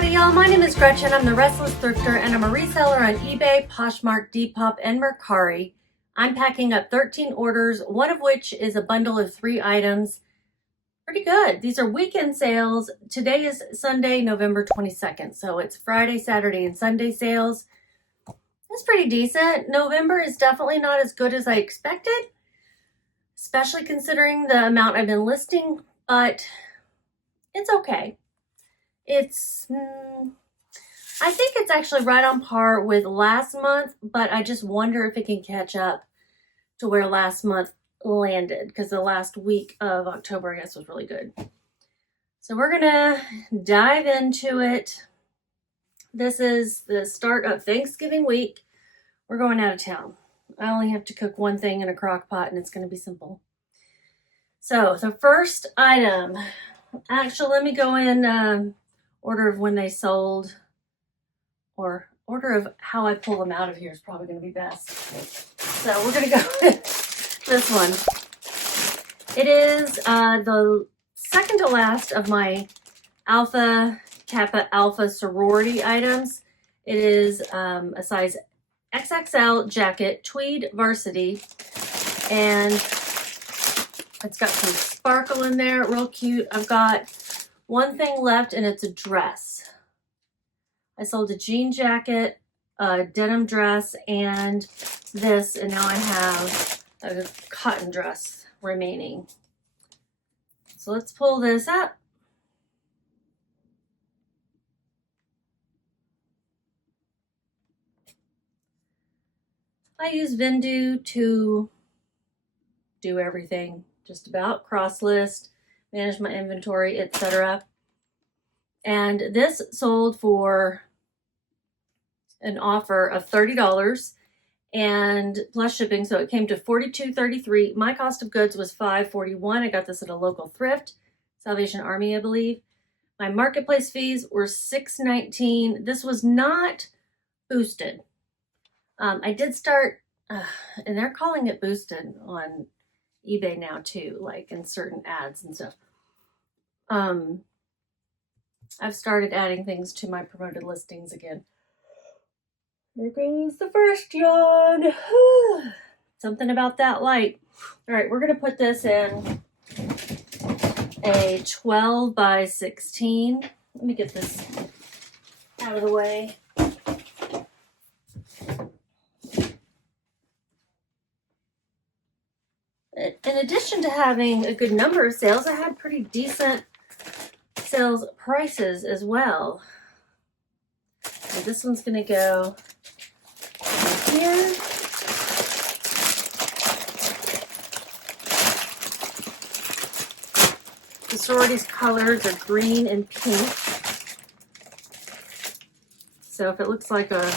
Howdy y'all, my name is Gretchen. I'm the Restless Thrifter and I'm a reseller on eBay, Poshmark, Depop, and Mercari. I'm packing up 13 orders, one of which is a bundle of 3 items. Pretty good. These are weekend sales. Today is Sunday, November 22nd, so it's Friday, Saturday, and Sunday sales. That's pretty decent. November is definitely not as good as I expected, especially considering the amount I've been listing, but it's okay. I think it's actually right on par with last month, but I just wonder if it can catch up to where last month landed, because the last week of October, I guess, was really good. So we're gonna dive into it. This is the start of Thanksgiving week. We're going out of town. I only have to cook one thing in a crock pot and it's gonna be simple. So the first item, actually, let me go in order of when they sold, or order of how I pull them out of here is probably going to be best. So we're going to go with this one. It is the second to last of my Alpha Kappa Alpha sorority items. It is a size XXL jacket, tweed varsity, and it's got some sparkle in there, real cute. I've got one thing left and it's a dress. I sold a jean jacket, a denim dress, and this, and now I have a cotton dress remaining. So let's pull this up. I use Vendoo to do everything, just about cross list, manage my inventory, etc. And this sold for an offer of $30 and plus shipping, so it came to $42.33. My cost of goods was $5.41. I got this at a local thrift, Salvation Army, I believe. My marketplace fees were $6.19. This was not boosted. I did start, and they're calling it boosted on eBay now too, like in certain ads and stuff. I've started adding things to my promoted listings again. Here goes the first yawn. Something about that light. All right, we're going to put this in a 12 by 16. Let me get this out of the way. In addition to having a good number of sales, I had pretty decent sales prices as well. So this one's going to go here. The sorority's colors are green and pink. So if it looks like a,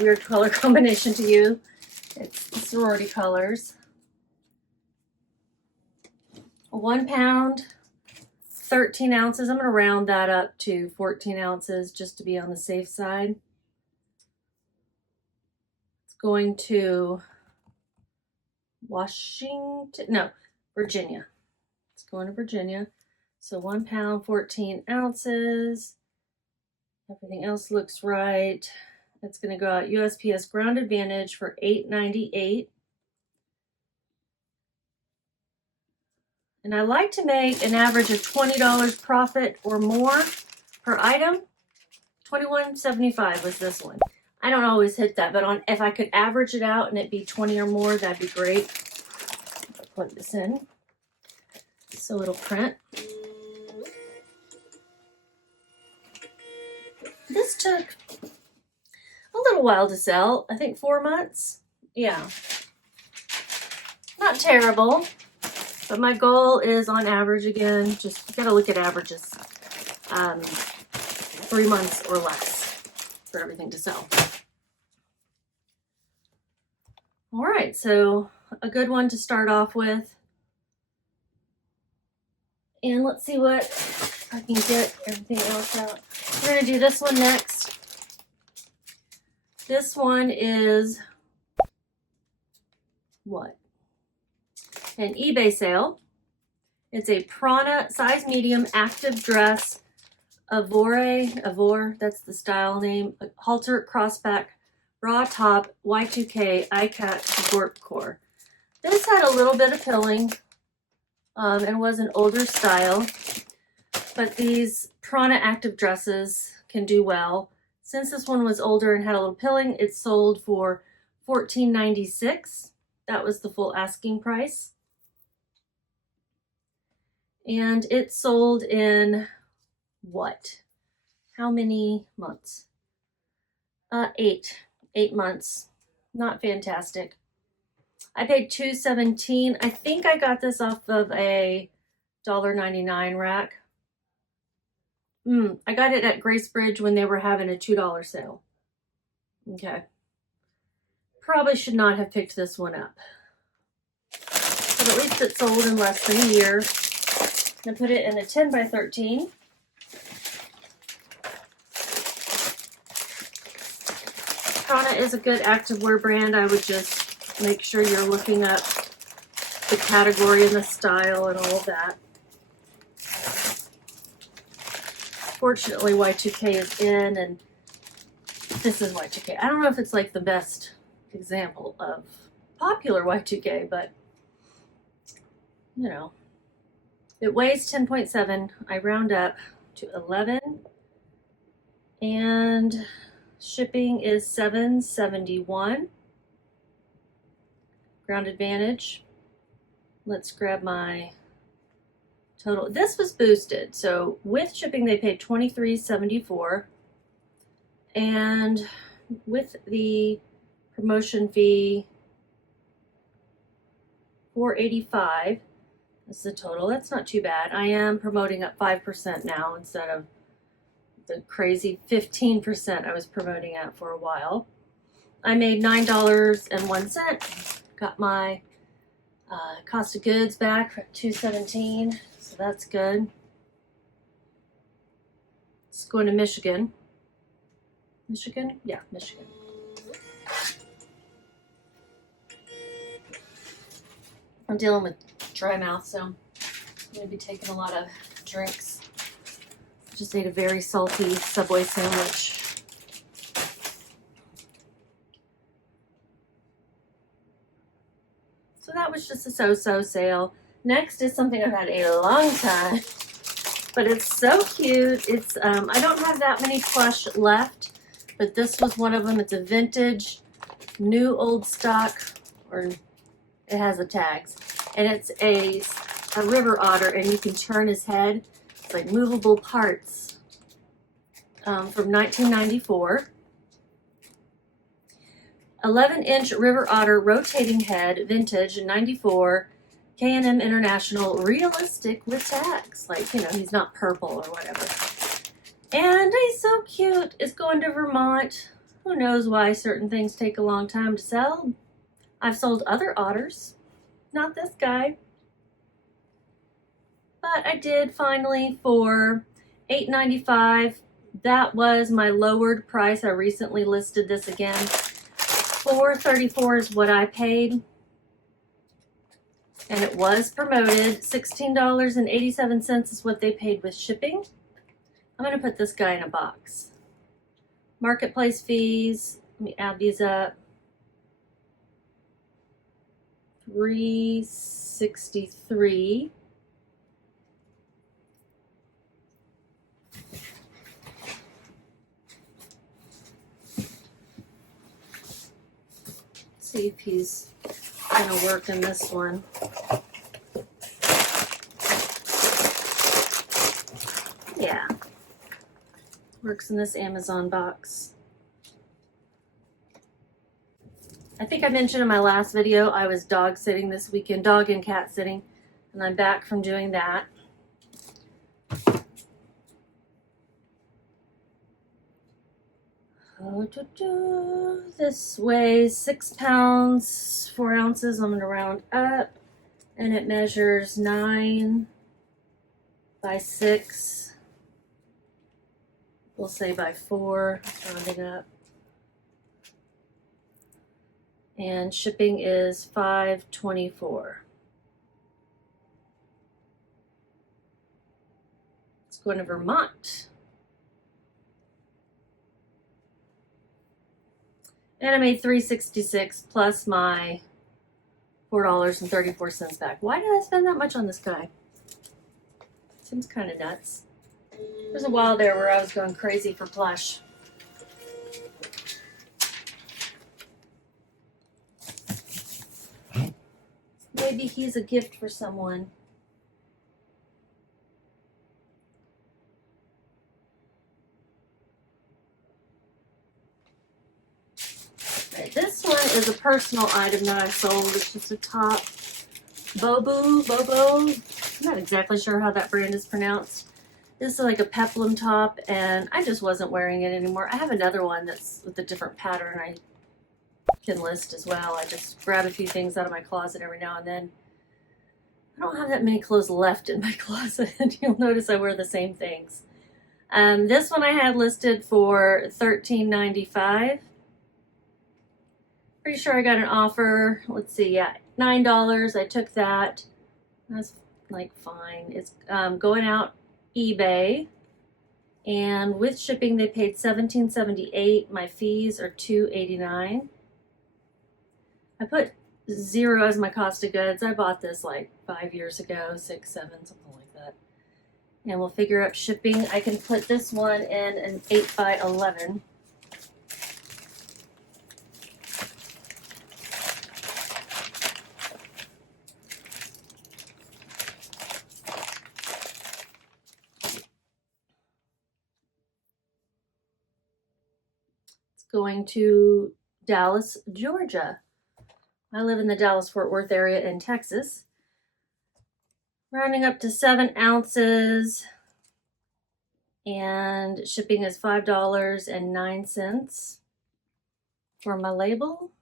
weird color combination to you, it's the sorority colors. 1 pound, 13 ounces. I'm going to round that up to 14 ounces just to be on the safe side. It's going to Virginia. It's going to Virginia. So 1 pound, 14 ounces. Everything else looks right. It's going to go out USPS Ground Advantage for $8.98. And I like to make an average of $20 profit or more per item. $21.75 was this one. I don't always hit that, but if I could average it out and it be 20 or more, that'd be great. I'll plug this in so it'll print. This took a little while to sell. I think 4 months. Yeah. Not terrible. But my goal is on average, again, just you gotta look at averages, 3 months or less for everything to sell. All right, so a good one to start off with. And let's see what I can get everything else out. We're gonna do this one next. This one is what? An eBay sale. It's a Prana size medium active dress. Avore, that's the style name. Halter crossback bra top Y2K ICAT support core. This had a little bit of pilling and was an older style, but these Prana active dresses can do well. Since this one was older and had a little pilling, it sold for $14.96. That was the full asking price. And it sold in what? How many months? 8 months. Not fantastic. I paid $2.17. I think I got this off of a $1.99 rack. I got it at Gracebridge when they were having a $2 sale. Okay. Probably should not have picked this one up. But at least it sold in less than a year. I put it in a 10 by 13. Prana is a good activewear brand. I would just make sure you're looking up the category and the style and all of that. Fortunately, Y2K is in, and this is Y2K. I don't know if it's like the best example of popular Y2K, but you know, it weighs 10.7. I round up to 11, and shipping is $7.71. Ground Advantage. Let's grab my total. This was boosted, so with shipping they paid $23.74, and with the promotion fee $4.85 is the total. That's not too bad. I am promoting up 5% now instead of the crazy 15% I was promoting at for a while. I made $9.01. Got my cost of goods back for $2.17, so that's good. It's going to Michigan. Michigan? Yeah, Michigan. I'm dealing with dry mouth, so I'm going to be taking a lot of drinks. Just ate a very salty Subway sandwich. So that was just a so-so sale. Next is something I've had a long time, but it's so cute. It's I don't have that many plush left, but this was one of them. It's a vintage, new old stock, or it has the tags, and it's a river otter, and you can turn his head. It's like movable parts from 1994. 11-inch river otter rotating head, vintage, 94, K&M International, realistic with tags. Like, you know, he's not purple or whatever. And he's so cute. It's going to Vermont. Who knows why certain things take a long time to sell. I've sold other otters, not this guy. But I did finally for $8.95. That was my lowered price. I recently listed this again. $4.34 is what I paid, and it was promoted. $16.87 is what they paid with shipping. I'm going to put this guy in a box. Marketplace fees, let me add these up. $3.63. See if he's gonna work in this one. Yeah, works in this Amazon box. I think I mentioned in my last video I was dog sitting this weekend, dog and cat sitting, and I'm back from doing that. This weighs 6 pounds, 4 ounces. I'm going to round up, and it measures 9 by 6. We'll say by 4, rounding up. And shipping is $5.24. It's going to Vermont. And I made $3.66 plus my $4.34 back. Why did I spend that much on this guy? Seems kind of nuts. There's a while there where I was going crazy for plush. Maybe he's a gift for someone. Right, this one is a personal item that I sold. It's just a top. Bobo. I'm not exactly sure how that brand is pronounced. This is like a peplum top, and I just wasn't wearing it anymore. I have another one that's with a different pattern I can list as well. I just grab a few things out of my closet every now and then. I don't have that many clothes left in my closet. You'll notice I wear the same things. This one I had listed for $13.95. Pretty sure I got an offer. Let's see, yeah, $9. I took that. That's like fine. It's going out eBay, and with shipping they paid $17.78. My fees are $2.89. I put 0 as my cost of goods. I bought this like 5 years ago, 6, 7, something like that. And we'll figure out shipping. I can put this one in an 8 by 11. Going to Dallas, Georgia. I live in the Dallas-Fort Worth area in Texas. Rounding up to 7 ounces, and shipping is $5.09 for my label.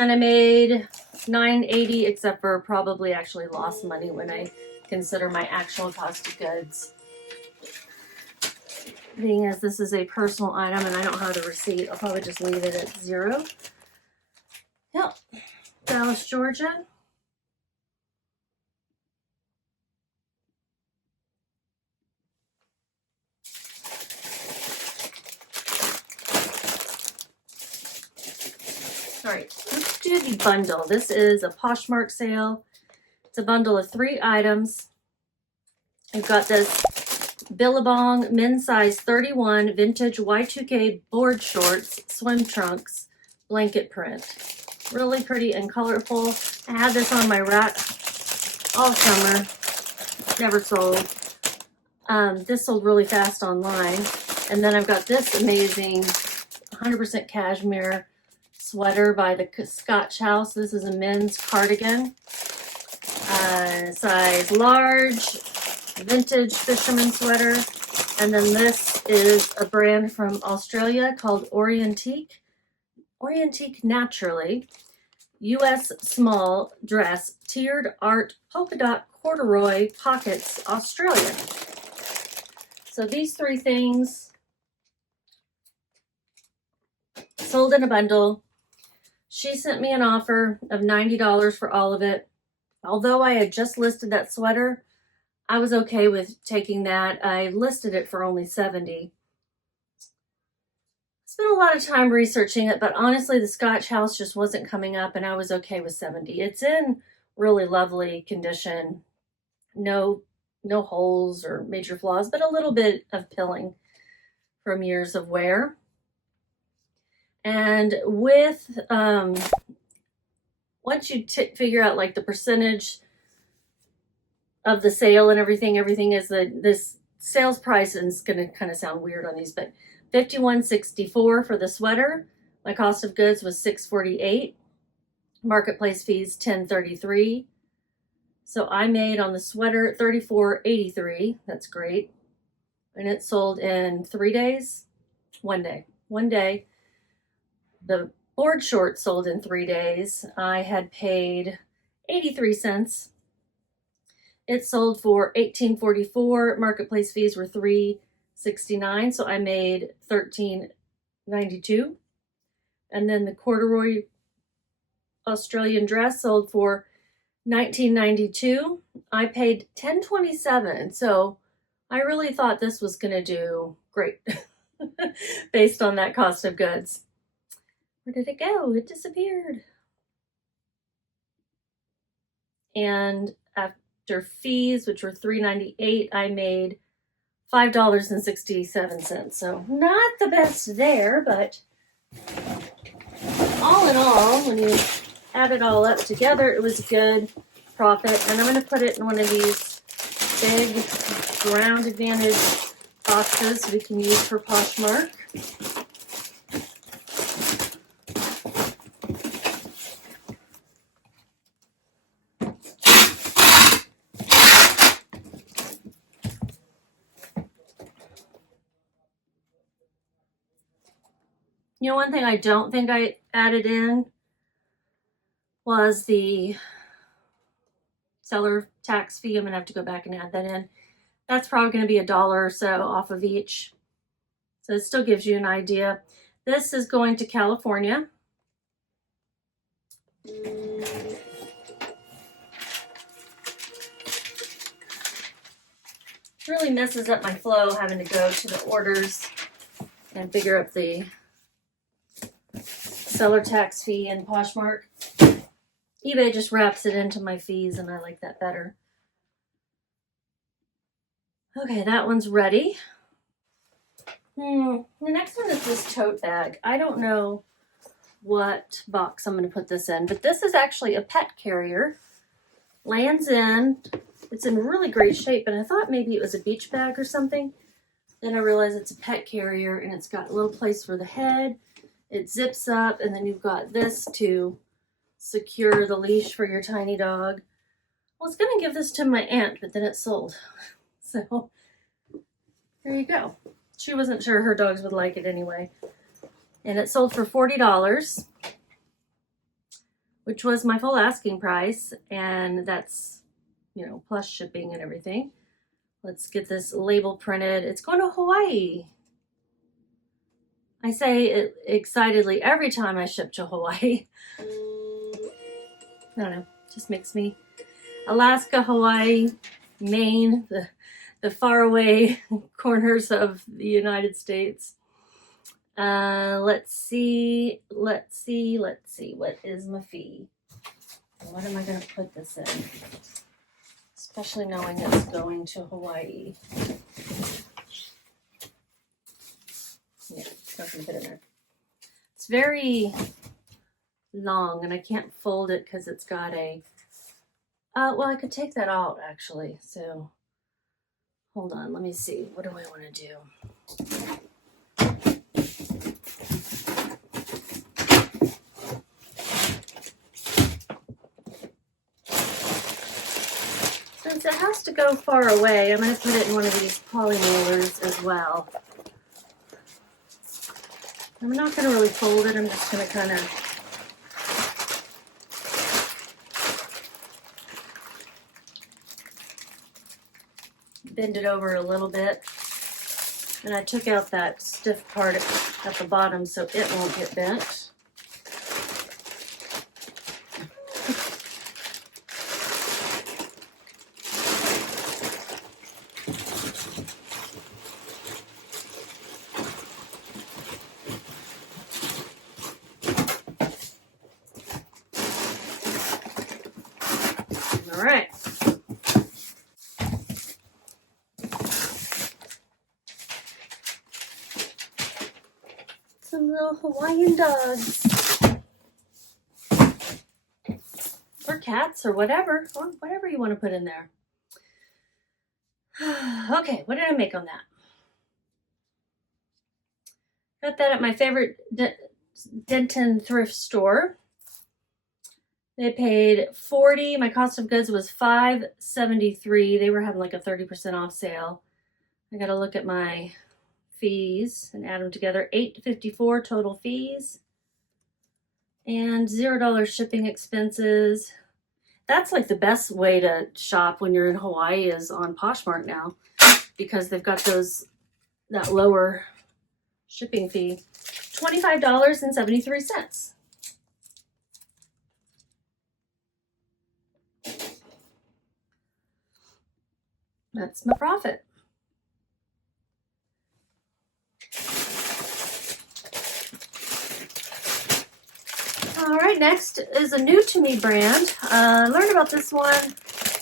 And I made $9.80, except for probably actually lost money when I consider my actual cost of goods. Being as this is a personal item and I don't have the receipt, I'll probably just leave it at 0. Yep, Dallas, Georgia. All right, let's do the bundle. This is a Poshmark sale. It's a bundle of 3 items. I've got this Billabong men's size 31 vintage Y2K board shorts, swim trunks, blanket print. Really pretty and colorful. I had this on my rack all summer. Never sold. This sold really fast online. And then I've got this amazing 100% cashmere sweater by the Scotch House. This is a men's cardigan. Size large. Vintage fisherman sweater. And then this is a brand from Australia called Orientique Naturally, US small dress, tiered art, polka dot corduroy pockets, Australia. So these 3 things sold in a bundle. She sent me an offer of $90 for all of it. Although I had just listed that sweater, I was okay with taking that. I listed it for only $70. Spent a lot of time researching it, but honestly, the Scotch House just wasn't coming up, and I was okay with $70. It's in really lovely condition. No holes or major flaws, but a little bit of pilling from years of wear. And with, once you figure out like the percentage of the sale and everything is this sales price, and it's going to kind of sound weird on these, but $51.64 for the sweater. My cost of goods was $6.48. Marketplace fees $10.33. So I made on the sweater $34.83. That's great. And it sold in 3 days. 1 day. 1 day. The board short sold in 3 days. I had paid 83 cents. It sold for $18.44. Marketplace fees were $3.69, so I made $13.92. And then the corduroy Australian dress sold for $19.92. I paid $10.27, so I really thought this was going to do great. based on that cost of goods. Where did it go? It disappeared. And after fees, which were $3.98, I made $5.67. So not the best there, but all in all, when you add it all up together, it was a good profit. And I'm going to put it in one of these big Ground Advantage boxes we can use for Poshmark. You know, one thing I don't think I added in was the seller tax fee. I'm gonna have to go back and add that in. That's probably gonna be $1 or so off of each. So it still gives you an idea. This is going to California. Really messes up my flow having to go to the orders and figure out the seller tax fee and Poshmark. eBay just wraps it into my fees and I like that better. Okay, that one's ready. The next one is this tote bag. I don't know what box I'm going to put this in, but this is actually a pet carrier. Lands in. It's in really great shape, and I thought maybe it was a beach bag or something. Then I realized it's a pet carrier, and it's got a little place for the head. It zips up, and then you've got this to secure the leash for your tiny dog. I was going to give this to my aunt, but then it sold. So there you go. She wasn't sure her dogs would like it anyway. And it sold for $40, which was my full asking price. And that's, you know, plus shipping and everything. Let's get this label printed. It's going to Hawaii. I say it excitedly every time I ship to Hawaii. I don't know, just makes me. Alaska, Hawaii, Maine, the faraway corners of the United States. Let's see. What is my fee? What am I going to put this in? Especially knowing it's going to Hawaii. Yeah, not going to fit in there. It's very long and I can't fold it because it's got a, well, I could take that out actually. So hold on, let me see. What do I want to do? Since it has to go far away, I'm going to put it in one of these poly mailers as well. I'm not going to really fold it. I'm just going to kind of bend it over a little bit. And I took out that stiff part at the bottom so it won't get bent. All right. Some little Hawaiian dogs. Or cats or whatever you want to put in there. Okay, what did I make on that? Got that at my favorite Denton thrift store. They paid $40. My cost of goods was $5.73. They were having like a 30% off sale. I got to look at my fees and add them together. $8.54 total fees and $0 shipping expenses. That's like the best way to shop when you're in Hawaii is on Poshmark now, because they've got that lower shipping fee. $25.73. That's my profit. All right, next is a new to me brand. I learned about this one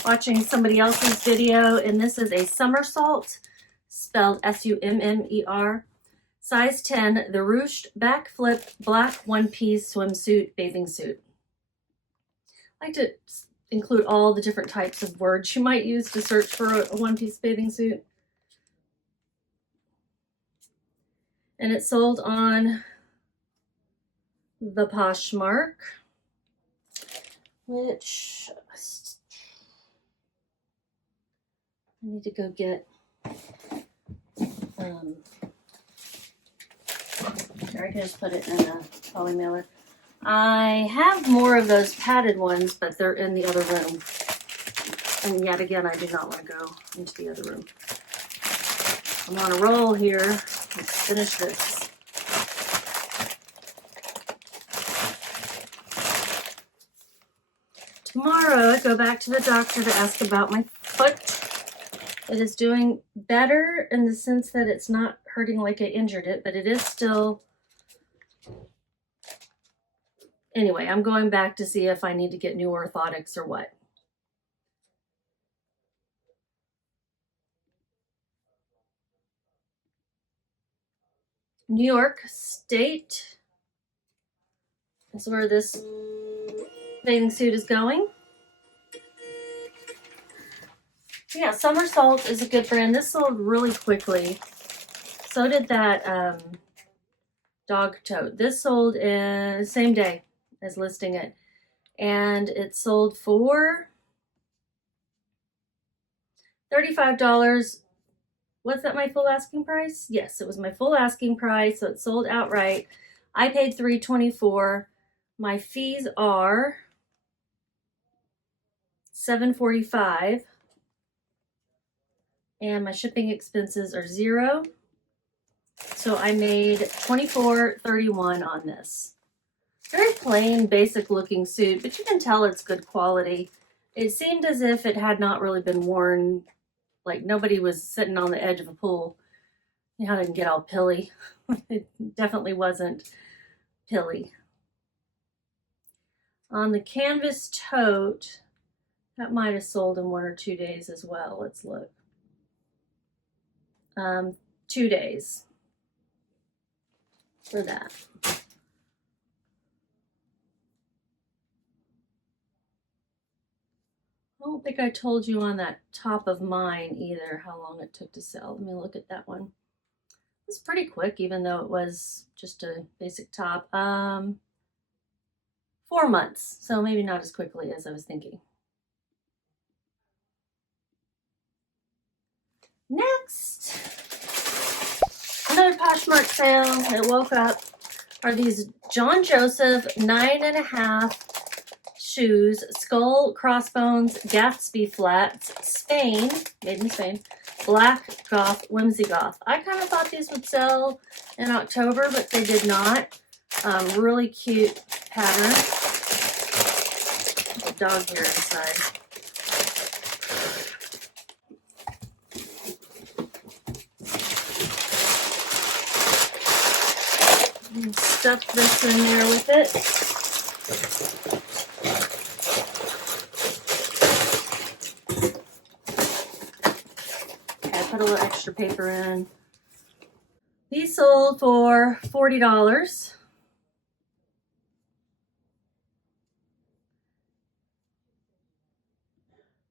watching somebody else's video, and this is a Summersalt, spelled S-U-M-M-E-R, size 10, the ruched back flip black one-piece swimsuit bathing suit. I like to include all the different types of words you might use to search for a one-piece bathing suit. And it's sold on the Poshmark, which I need to go get. I can just put it in a poly mailer. I have more of those padded ones, but they're in the other room. And yet again, I do not want to go into the other room. I'm on a roll here. Let's finish this. Tomorrow, I go back to the doctor to ask about my foot. It is doing better in the sense that it's not hurting like I injured it, but it is still... Anyway, I'm going back to see if I need to get new orthotics or what. New York State is where this bathing suit is going. Yeah, Summersalt is a good brand. This sold really quickly. So did that dog tote. This sold in same day as listing it. And it sold for $35. Was that my full asking price? Yes, it was my full asking price, so it sold outright. I paid $3.24. My fees are $7.45. And my shipping expenses are $0. So I made $24.31 on this. Very plain, basic looking suit, but you can tell it's good quality. It seemed as if it had not really been worn, like nobody was sitting on the edge of a pool. You know how they can get all pilly. It definitely wasn't pilly. On the canvas tote, that might have sold in 1 or 2 days as well. Let's look. 2 days for that. I don't think I told you on that top of mine either how long it took to sell. Let me look at that one. It was pretty quick, even though it was just a basic top. 4 months, so maybe not as quickly as I was thinking. Next, another Poshmark sale. I woke up. Are these John Josef 9.5 shoes, skull, crossbones, Gatsby flats, Spain, made in Spain, black goth, whimsy goth. I kind of thought these would sell in October, but they did not. Really cute pattern. The dog here inside. And stuff this in there with it. Okay, I put a little extra paper in. These sold for $40.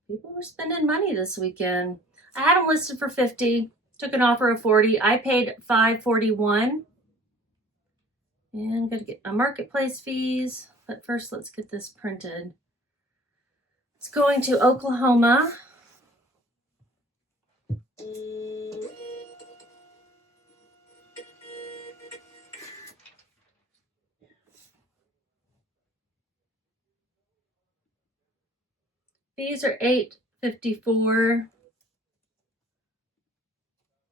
People were spending money this weekend. I had them listed for $50. Took an offer of $40. I paid $5.41. And I'm gonna get my marketplace fees, but first let's get this printed. It's going to Oklahoma. Fees are $8.54.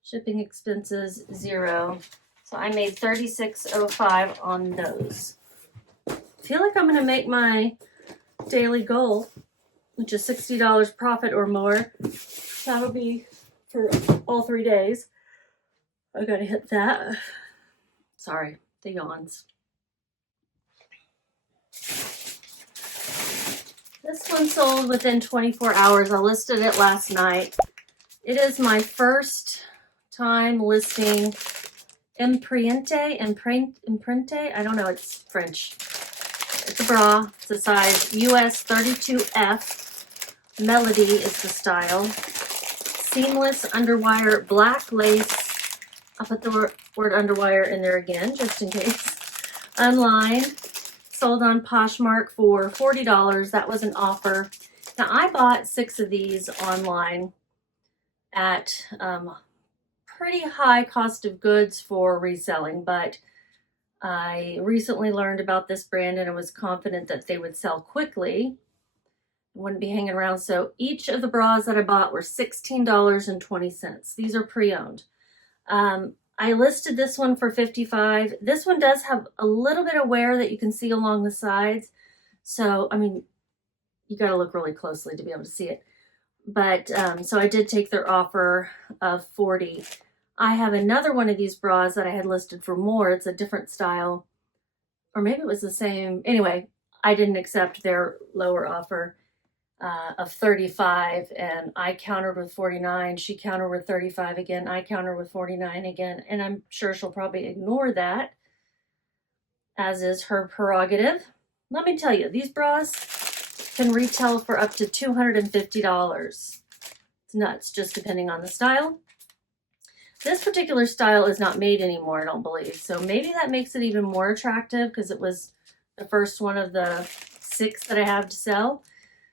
Shipping expenses $0. So I made $36.05 on those. I feel like I'm gonna make my daily goal, which is $60 profit or more. That'll be for all 3 days. I gotta hit that. Sorry, the yawns. This one sold within 24 hours. I listed it last night. It is my first time listing Empreinte. I don't know, it's French. It's a bra. It's a size US 32F. Melody is the style. Seamless underwire, black lace. I'll put the word underwire in there again, just in case. Online. Sold on Poshmark for $40. That was an offer. Now, I bought 6 of these online at pretty high cost of goods for reselling, but I recently learned about this brand and I was confident that they would sell quickly. Wouldn't be hanging around. So each of the bras that I bought were $16.20. These are pre-owned. I listed this one for $55. This one does have a little bit of wear that you can see along the sides. So, I mean, you got to look really closely to be able to see it. But, so I did take their offer of $40. I have another one of these bras that I had listed for more. It's a different style. Or maybe it was the same. Anyway, I didn't accept their lower offer of $35, and I countered with $49. She countered with $35 again. I countered with $49 again, and I'm sure she'll probably ignore that, as is her prerogative. Let me tell you, these bras can retail for up to $250. It's nuts, just depending on the style. This particular style is not made anymore, I don't believe, so maybe that makes it even more attractive because it was the first one of the 6 that I have to sell.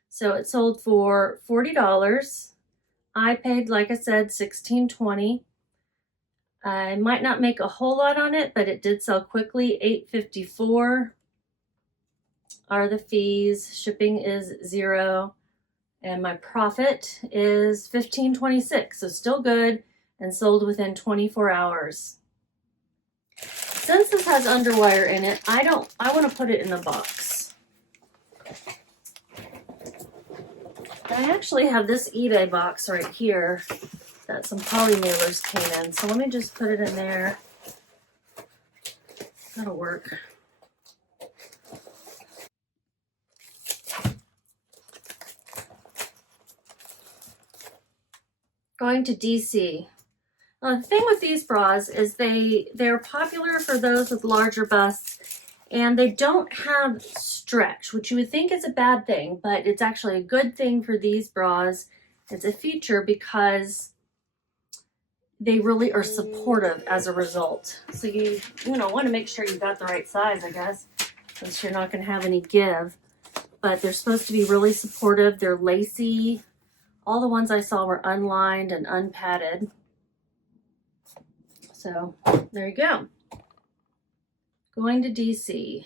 So it sold for $40. I paid, like I said, $16.20. I might not make a whole lot on it, but it did sell quickly. $8.54 are the fees. Shipping is $0. And my profit is $15.26. So still good and sold within 24 hours. Since this has underwire in it, I want to put it in a box. I actually have this eBay box right here that some poly mailers came in. So let me just put it in there. That'll work. Going to DC. The thing with these bras is they're popular for those with larger busts, and they don't have stretch, which you would think is a bad thing, but it's actually a good thing for these bras. It's a feature because they really are supportive as a result. So you want to make sure you've got the right size, I guess, since you're not going to have any give. But they're supposed to be really supportive. They're lacy. All the ones I saw were unlined and unpadded. So there you go. Going to DC.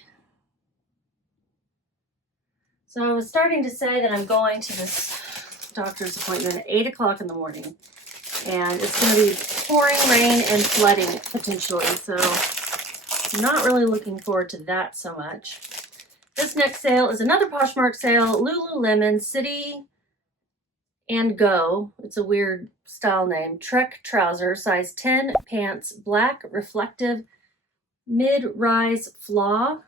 So I was starting to say that I'm going to this doctor's appointment at 8 o'clock in the morning. And it's going to be pouring rain and flooding potentially. So I'm not really looking forward to that so much. This next sale is another Poshmark sale. Lululemon City and Go. It's a weird style name. Trek trouser, size 10, pants, black, reflective, mid-rise flaw.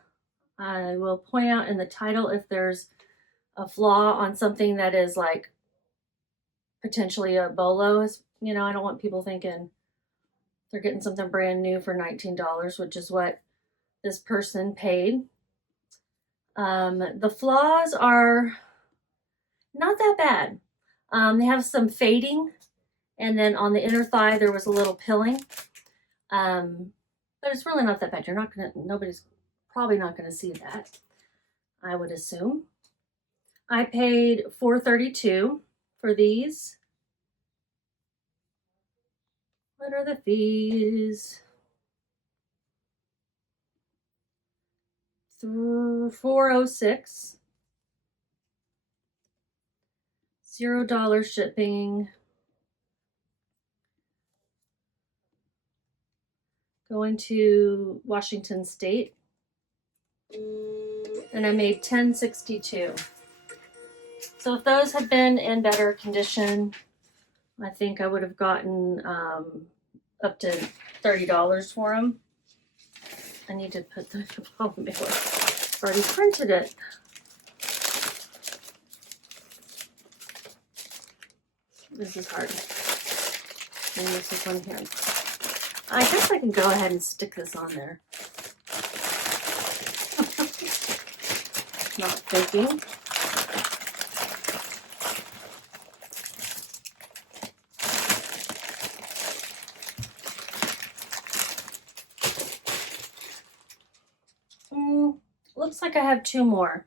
I will point out in the title if there's a flaw on something that is like potentially a bolo. You know, I don't want people thinking they're getting something brand new for $19, which is what this person paid. The flaws are not that bad. They have some fading, and then on the inner thigh there was a little pilling. But it's really not that bad. Nobody's probably not gonna see that, I would assume. I paid $4.32 for these. What are the fees? $4.06. $0 shipping. Going to Washington State. And I made $10.62. So if those had been in better condition, I think I would have gotten up to $30 for them. I need to put the polymer. already printed it. This is hard. And this is one here. I guess I can go ahead and stick this on there. Not thinking. Looks like I have two more.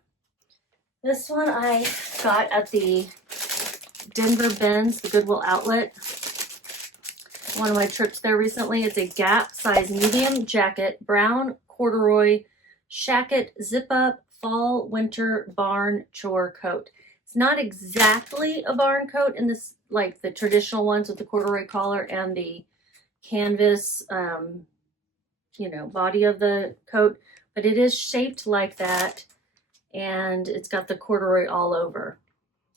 This one I got at the Denver Bins, the Goodwill outlet. One of my trips there recently. It's a Gap size medium jacket, brown corduroy shacket zip up fall winter barn chore coat. It's not exactly a barn coat in this, like the traditional ones with the corduroy collar and the canvas, you know, body of the coat, but it is shaped like that, and it's got the corduroy all over.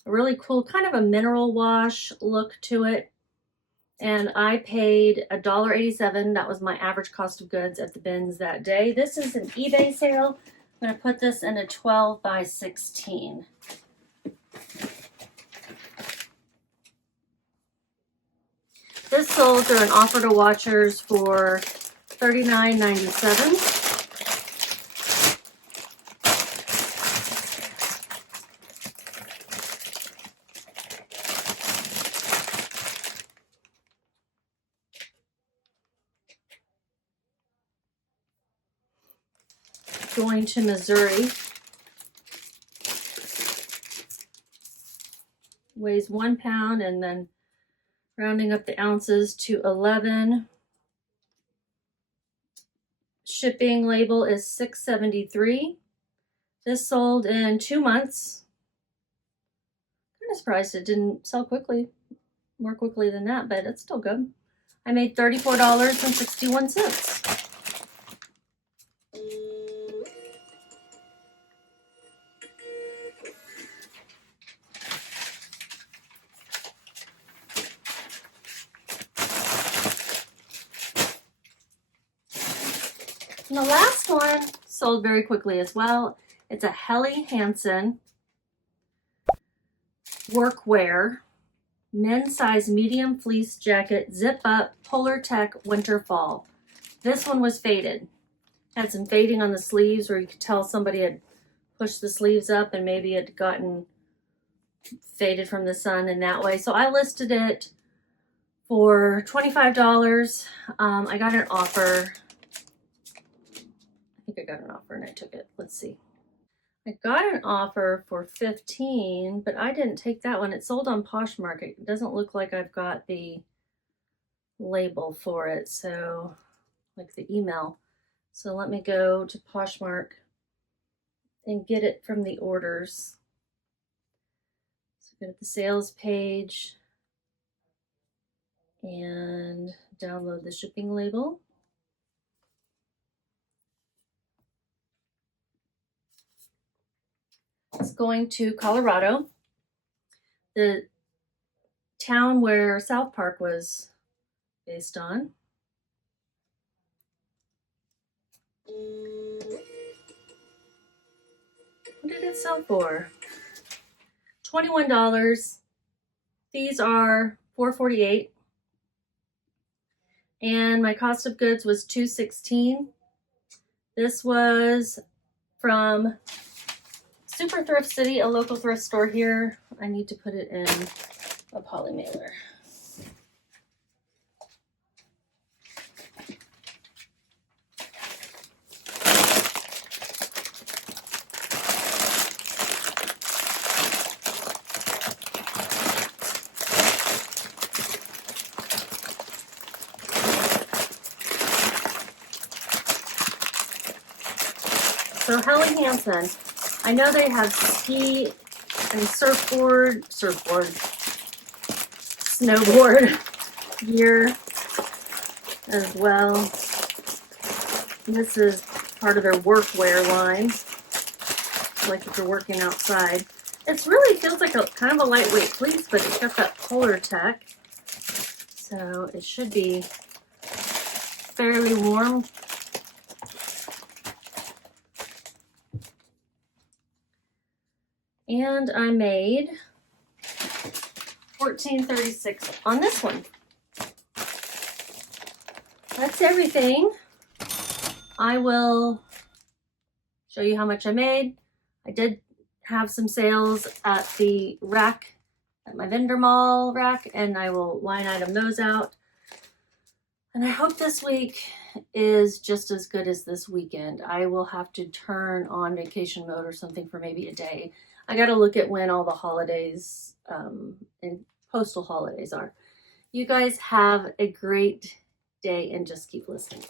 A really cool, kind of a mineral wash look to it. And I paid $1.87. That was my average cost of goods at the bins that day. This is an eBay sale. I'm going to put this in a 12 by 16. This sold through an offer to watchers for $39.97. Going to Missouri. Weighs 1 pound, and then rounding up the ounces to 11. Shipping label is $6.73. This sold in 2 months. Kind of surprised it didn't sell quickly, more quickly than that, but it's still good. I made $34.61. And the last one sold very quickly as well. It's a Helly Hansen workwear men's size medium fleece jacket, zip up, Polar Tech winter fall. This one was faded. Had some fading on the sleeves where you could tell somebody had pushed the sleeves up and maybe had gotten faded from the sun in that way. So I listed it for $25. I got an offer. I think I got an offer and I took it. Let's see. I got an offer for $15, but I didn't take that one. It sold on Poshmark. It doesn't look like I've got the label for it, so like the email. So let me go to Poshmark and get it from the orders. So go to the sales page and download the shipping label. It's going to Colorado, the town where South Park was based on. What did it sell for? $21. These are $4.48. And my cost of goods was $2.16. This was from Super Thrift City, a local thrift store here. I need to put it in a poly mailer. So Helly Hansen, I know they have ski and snowboard gear as well. This is part of their workwear line, like if you're working outside. It really feels like a kind of a lightweight fleece, but it's got that Polar Tech, so it should be fairly warm. And I made $14.36 on this one. That's everything. I will show you how much I made. I did have some sales at the rack, at my vendor mall rack, and I will line item those out. And I hope this week is just as good as this weekend. I will have to turn on vacation mode or something for maybe a day. I got to look at when all the holidays and postal holidays are. You guys have a great day and just keep listening.